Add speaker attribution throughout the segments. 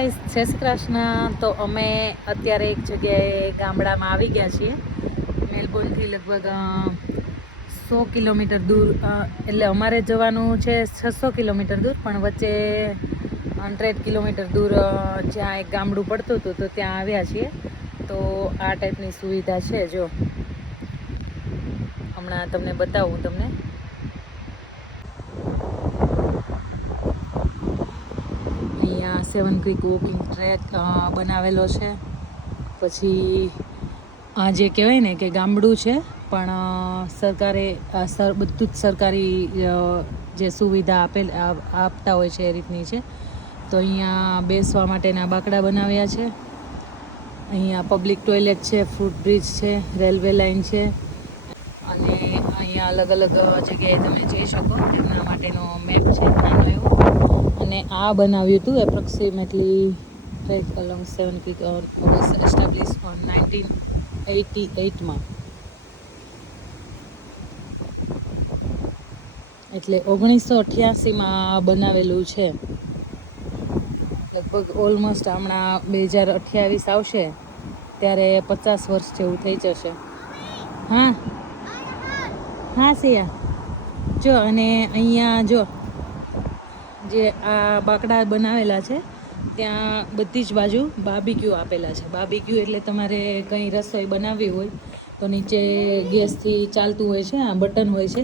Speaker 1: Guys, જય શ્રી કૃષ્ણ. તો અમે અત્યારે એક જગ્યાએ ગામડામાં આવી ગયા છીએ. મેલબોર્નથી લગભગ સો કિલોમીટર દૂર એટલે અમારે જવાનું છે છસો કિલોમીટર દૂર, પણ વચ્ચે હંડ્રેડ કિલોમીટર દૂર જ્યાં એક ગામડું પડતું હતું, તો ત્યાં આવ્યા છીએ. તો આ ટાઈપની સુવિધા છે, જો. હમણાં તમને બતાવું તમને. અહીંયા સેવન ક્રિક વોકિંગ ટ્રેક બનાવેલો છે. પછી આ જે કહેવાય ને કે ગામડું છે, પણ સરકારે સર, બધું જ સરકારી જે સુવિધા આપેલ આપતા હોય છે એ રીતની છે. તો અહીંયા બેસવા માટેના બાકડા બનાવ્યા છે. અહીંયા પબ્લિક ટોયલેટ છે ફૂટ બ્રિજ છે રેલવે લાઇન છે. અને અહીંયા અલગ અલગ જગ્યાએ તમે જઈ શકો. એમના માટેનો મેપ છે, નાનો એવો. અને આ બનાવ્યું હતું approximately track along seven creek was establish on nineteen eighty એટમાં એટલે ઓગણીસો અઠ્યાસીમાં બનાવેલું છે. લગભગ ઓલમોસ્ટ હમણાં બે હજાર અઠ્યાવીસ આવશે, ત્યારે પચાસ વર્ષ જેવું થઈ જશે. હા. હા, સિયા. જો, અને અહીંયા જો જે આ બાકડા બનાવેલા છે ત્યાં બધી જ બાજુ બાબીક્યુ આપેલા છે. બાબીક્યુ એટલે તમારે કંઈ રસોઈ બનાવવી હોય તો નીચે ગેસથી ચાલતું હોય છે આ બટન હોય છે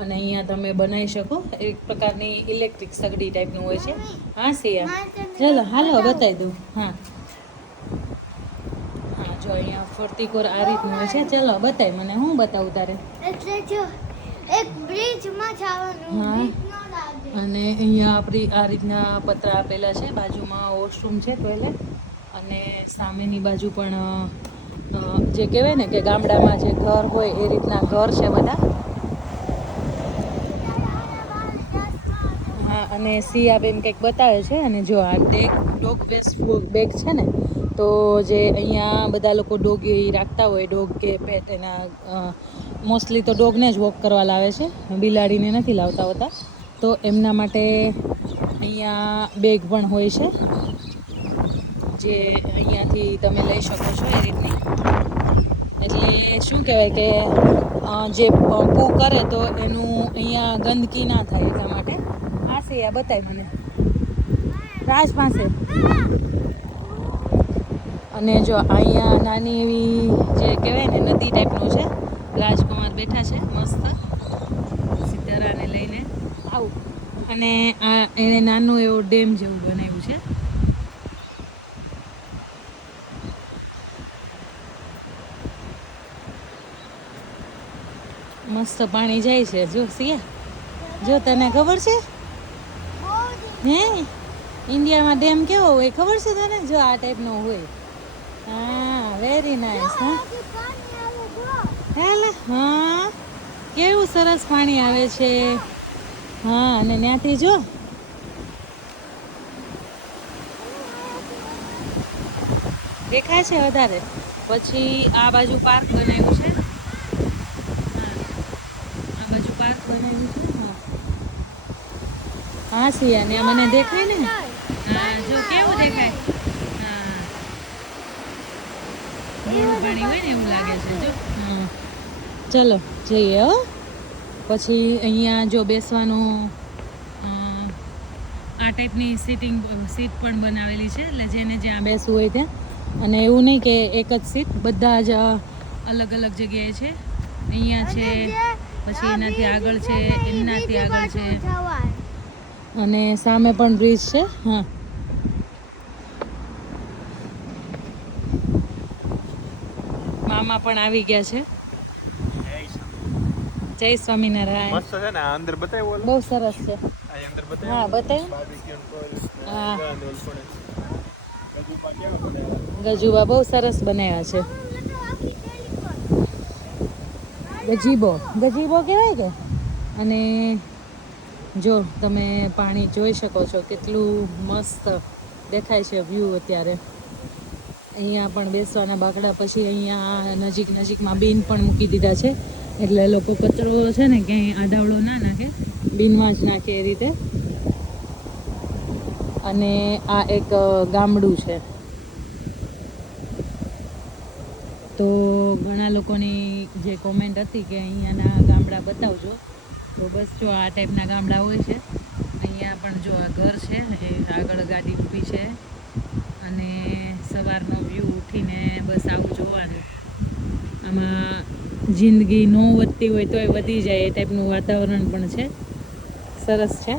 Speaker 1: અને અહીંયા તમે બનાવી શકો. એક પ્રકારની ઇલેક્ટ્રિક સગડી ટાઈપનું હોય છે. હા સિયા. ચાલો હાલો બતાવી દઉં. હા. હા જો અહીંયા ફરતી કોર આ રીતનું હોય છે. ચાલો બતાવી મને. હું બતાવું તારે?
Speaker 2: એટલે જો એક બ્રિજમાં જવાનું.
Speaker 1: હા. અને અહીંયા આપણી આ રીતના પતરા આપેલા છે. બાજુમાં વોશરૂમ છે ટોયલેટ અને સામેની બાજુ પણ જે કહેવાય ને કે ગામડામાં જે ઘર હોય એ રીતના ઘર છે બધા. હા, અને સિયાબેન કંઈક બતાવે છે. અને જો આ ડેક ડોગ વેસ્ટ બેગ છે ને, તો જે અહીંયા બધા લોકો ડોગ રાખતા હોય ડોગ કે પેટ એના મોસ્ટલી તો ડોગને જ વોક કરવા લાવે છે. બિલાડીને નથી લાવતા હોતા. તો એમના માટે અહીંયા બેગ પણ હોય છે, જે અહીંયાથી તમે લઈ શકો છો એ રીતની. એટલે શું કહેવાય કે જે પંપુ કરે તો એનું અહીંયા ગંદકી ના થાય એટલા માટે. આ છે, આ બતાય મને. રાજ પાસે અને જો અહીંયા નાની એવી જે કહેવાય ને નદી ટાઈપનું છે, રાજકુમાર બેઠા છે, મસ્ત. અને આ એને નાનું એવો ડેમ જેવું બનાવ્યું છે. મસ્ત પાણી જાય છે. જો સિયા જો તને ખબર છે? હે? ઇન્ડિયામાં ડેમ કેવો હોય ખબર છે તને? જો આ ટાઈપનો હોય. હા વેરી નાઇસ હા. હેલે હા. કેવું સરસ પાણી આવે છે. હા અને ત્યાંથી જો. દેખાય છે વધારે. પછી આ બાજુ પાર્ક બનાવ્યું છે. હા આ બાજુ પાર્ક બનાવ્યું છે હા. સિયા ને મને દેખાય ને? હા જો કેવું દેખાય? પાણી હોય ને એવું લાગે છે જો. ચલો જઈએ હો. પછી અહીંયા જો બેસવાનું આ ટાઈપની સીટિંગ, સીટ પણ બનાવેલી છે. એટલે જેને જ્યાં બેસવું હોય ત્યાં. અને એવું નહીં કે એક જ સીટ, બધા જ અલગ અલગ જગ્યાએ છે. અહીંયા છે, પછી એનાથી આગળ છે એનાથી આગળ છે. અને સામે પણ બ્રિજ છે, હા. મામા પણ આવી ગયા છે. જય સ્વામિનારાયણ.
Speaker 3: મસ્ત છે ને? અંદર બતાવ્યું
Speaker 1: બહુ સરસ છે.
Speaker 3: અંદર બતાવ્યું?
Speaker 1: હા બતાવ્યું. હા. ગજુબા બહુ સરસ બનાવ્યા છે. ગજીબો. ગજીબો કહેવાય કે? અને જો તમે પાણી જોઈ શકો છો કેટલું મસ્ત દેખાય છે વ્યૂ અત્યારે. અહીંયા પણ બેસવાના બાકડા પછી અહીંયા નજીક નજીકમાં બીન પણ મૂકી દીધા છે. એટલે લોકો કચરો છે ને ક્યાંય આડાવડો ના નાખે બિનમાં જ નાખે એ રીતે. અને આ એક ગામડું છે. તો ઘણા લોકોની જે કોમેન્ટ હતી કે અહીંયાના ગામડા બતાવજો, તો બસ જો આ ટાઈપના ગામડા હોય છે. અહીંયા પણ જો આ ઘર છે, એ આગળ ગાડી ઊભી છે. અને સવારનો વ્યૂ ઉઠીને બસ આવું જોવાનું. આમાં જિંદગી ન વધતી હોય તોય વધી જાય એ ટાઈપનું વાતાવરણ પણ છે. સરસ છે.